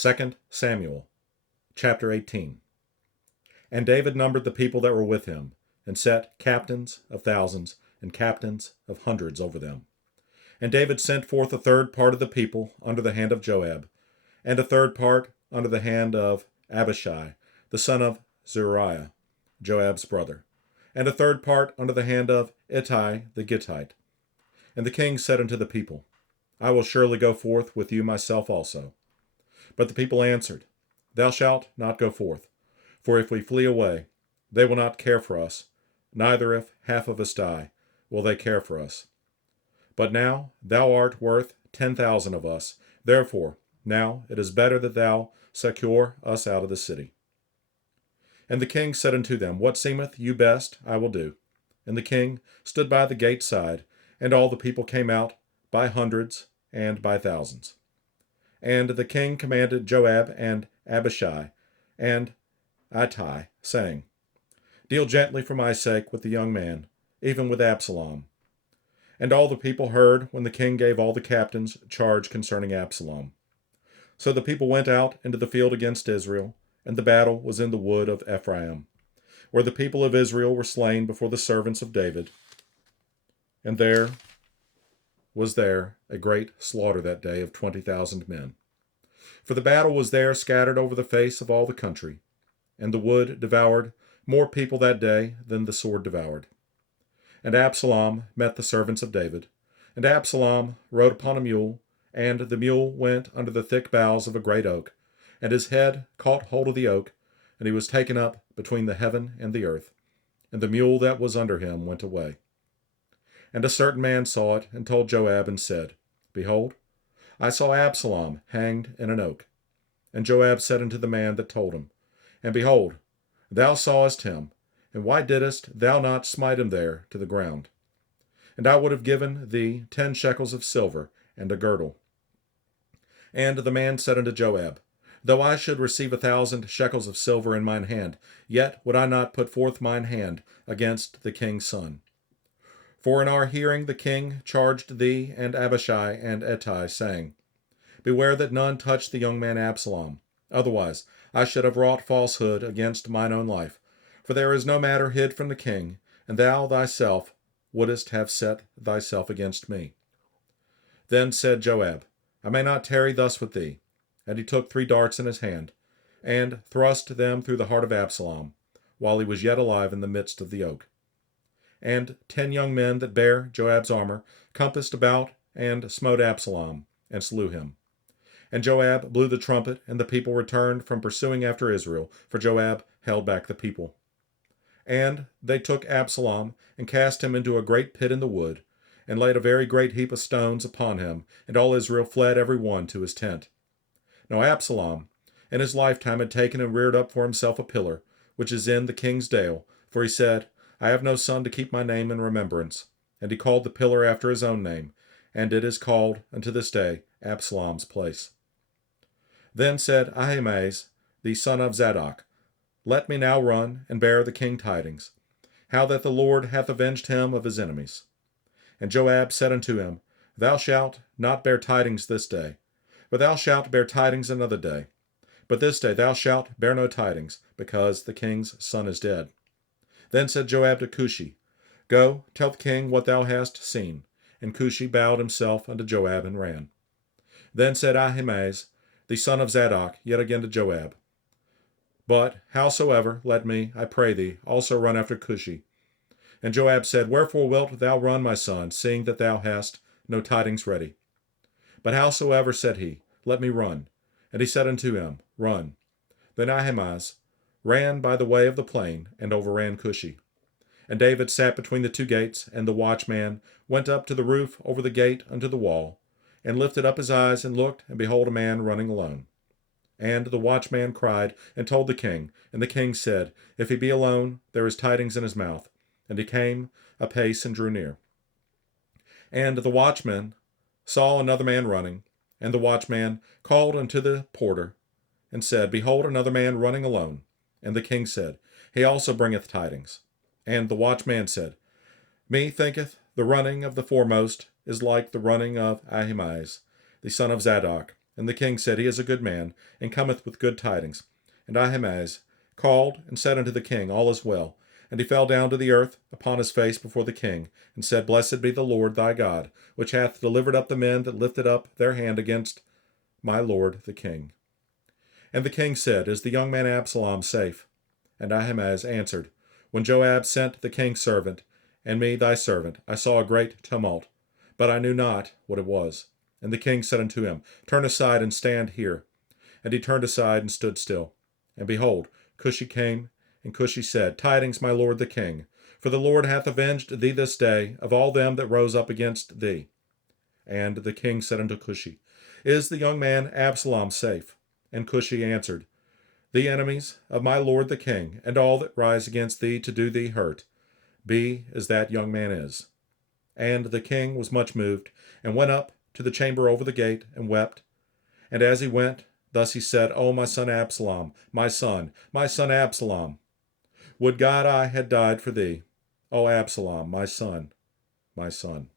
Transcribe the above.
2 Samuel, chapter 18. And David numbered the people that were with him, and set captains of thousands and captains of hundreds over them. And David sent forth a third part of the people under the hand of Joab, and a third part under the hand of Abishai, the son of Zeruiah, Joab's brother, and a third part under the hand of Ittai the Gittite. And the king said unto the people, I will surely go forth with you myself also. But the people answered, Thou shalt not go forth, for if we flee away, they will not care for us, neither if half of us die, will they care for us. But now thou art worth 10,000 of us, therefore now it is better that thou secure us out of the city. And the king said unto them, What seemeth you best, I will do. And the king stood by the gate side, and all the people came out by hundreds and by thousands. And the king commanded Joab and Abishai and Ittai, saying, Deal gently for my sake with the young man, even with Absalom. And all the people heard when the king gave all the captains charge concerning Absalom. So the people went out into the field against Israel, and the battle was in the wood of Ephraim, where the people of Israel were slain before the servants of David. And there was a great slaughter that day of 20,000 men. For the battle was there scattered over the face of all the country, and the wood devoured more people that day than the sword devoured. And Absalom met the servants of David, and Absalom rode upon a mule, and the mule went under the thick boughs of a great oak, and his head caught hold of the oak, and he was taken up between the heaven and the earth, and the mule that was under him went away. And a certain man saw it, and told Joab, and said, Behold, I saw Absalom hanged in an oak. And Joab said unto the man that told him, And behold, thou sawest him, and why didst thou not smite him there to the ground? And I would have given thee 10 shekels of silver, and a girdle. And the man said unto Joab, Though I should receive 1,000 shekels of silver in mine hand, yet would I not put forth mine hand against the king's son. For in our hearing the king charged thee and Abishai and Ittai, saying, Beware that none touch the young man Absalom. Otherwise I should have wrought falsehood against mine own life. For there is no matter hid from the king, and thou thyself wouldest have set thyself against me. Then said Joab, I may not tarry thus with thee. And he took 3 darts in his hand, and thrust them through the heart of Absalom, while he was yet alive in the midst of the oak. And 10 young men that bare Joab's armor compassed about and smote Absalom, and slew him. And Joab blew the trumpet, and the people returned from pursuing after Israel, for Joab held back the people. And they took Absalom, and cast him into a great pit in the wood, and laid a very great heap of stones upon him, and all Israel fled every one to his tent. Now Absalom in his lifetime had taken and reared up for himself a pillar, which is in the king's dale, for he said, I have no son to keep my name in remembrance. And he called the pillar after his own name, and it is called unto this day Absalom's place. Then said Ahimaaz, the son of Zadok, Let me now run and bear the king tidings, how that the Lord hath avenged him of his enemies. And Joab said unto him, Thou shalt not bear tidings this day, but thou shalt bear tidings another day. But this day thou shalt bear no tidings, because the king's son is dead. Then said Joab to Cushi, Go, tell the king what thou hast seen. And Cushi bowed himself unto Joab and ran. Then said Ahimaaz, the son of Zadok, yet again to Joab, But howsoever, let me, I pray thee, also run after Cushi. And Joab said, Wherefore wilt thou run, my son, seeing that thou hast no tidings ready? But howsoever, said he, let me run. And he said unto him, Run. Then Ahimaaz ran by the way of the plain, and overran Cushi. And David sat between the 2 gates, and the watchman went up to the roof over the gate unto the wall, and lifted up his eyes, and looked, and behold a man running alone. And the watchman cried, and told the king. And the king said, If he be alone, there is tidings in his mouth. And he came apace and drew near. And the watchman saw another man running, and the watchman called unto the porter, and said, Behold, another man running alone. And the king said, He also bringeth tidings. And the watchman said, Me thinketh the running of the foremost is like the running of Ahimaaz, the son of Zadok, And the king said, He is a good man, and cometh with good tidings. And Ahimaaz called and said unto the king, All is well. And he fell down to the earth upon his face before the king, and said, Blessed be the Lord thy God, which hath delivered up the men that lifted up their hand against my lord the king. And the king said, Is the young man Absalom safe? And Ahimaaz answered, When Joab sent the king's servant, and me thy servant, I saw a great tumult, but I knew not what it was. And the king said unto him, Turn aside and stand here. And he turned aside and stood still. And behold, Cushi came, and Cushi said, Tidings, my lord the king, for the Lord hath avenged thee this day of all them that rose up against thee. And the king said unto Cushi, Is the young man Absalom safe? And Cushi answered, The enemies of my lord the king, and all that rise against thee to do thee hurt, be as that young man is. And the king was much moved, and went up to the chamber over the gate, and wept. And as he went, thus he said, O my son Absalom, my son Absalom, would God I had died for thee. O Absalom, my son, my son.